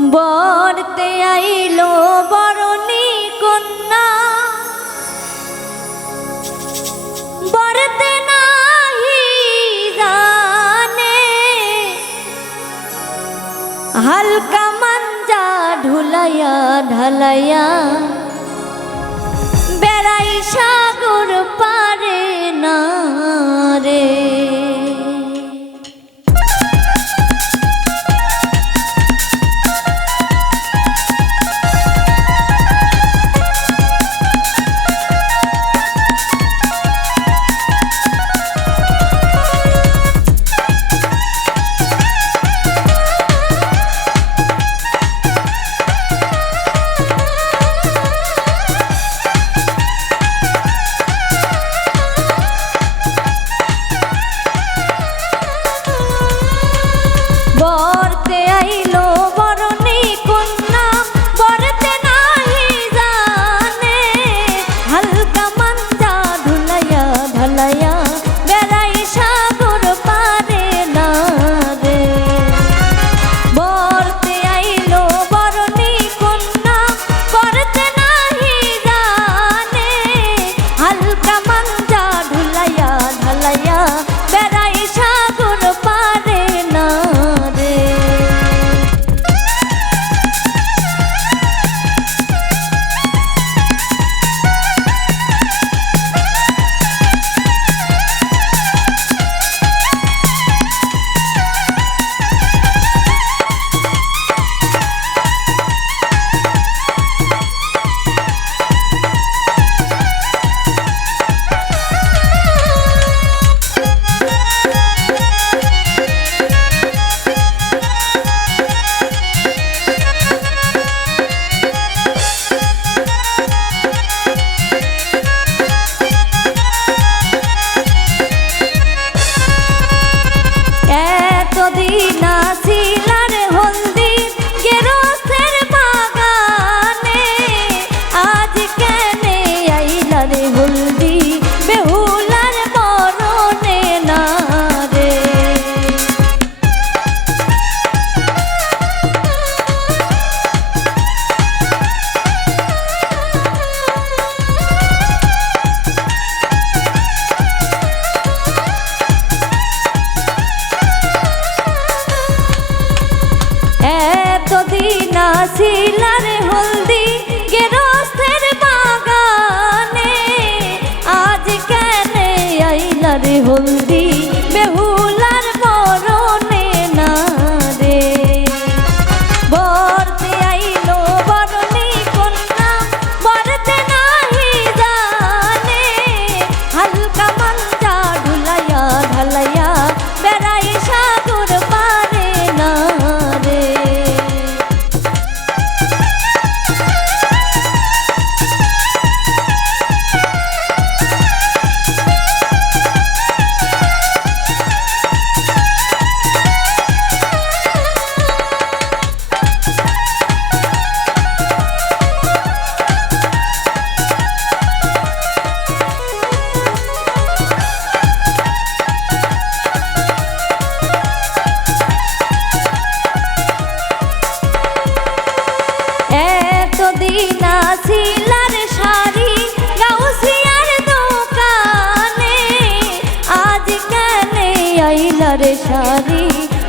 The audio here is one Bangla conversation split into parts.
বরতে আইলো বরণী কন্যা। বরতে নাহি জানে। হালকা মঞ্জা ঢুলাইয়া ঢালাইয়া। বেড়াই সাগর পা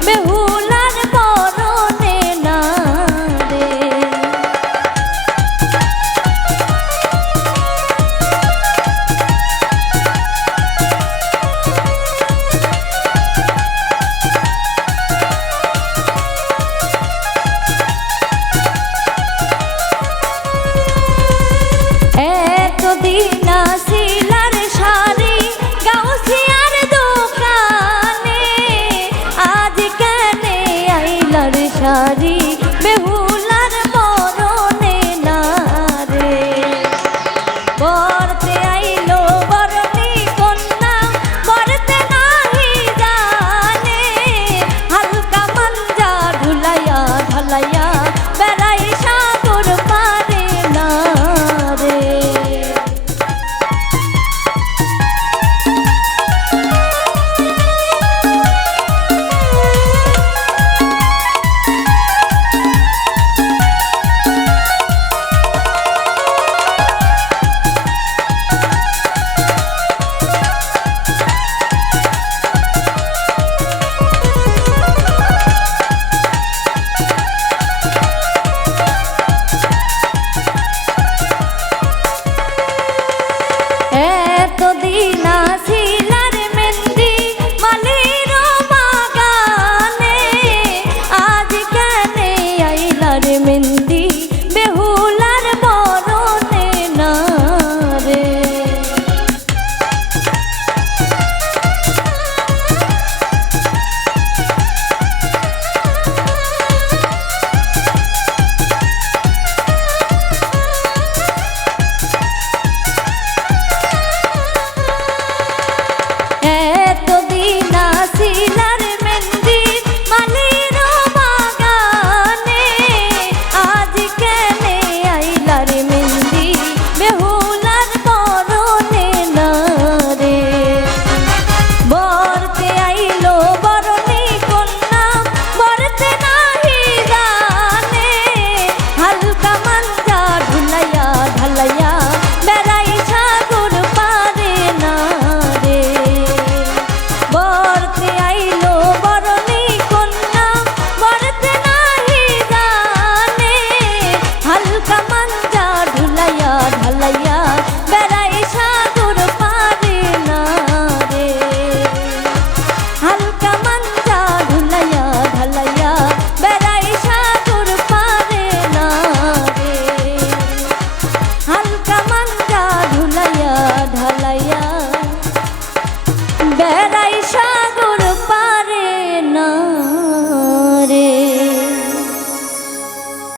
বেহুল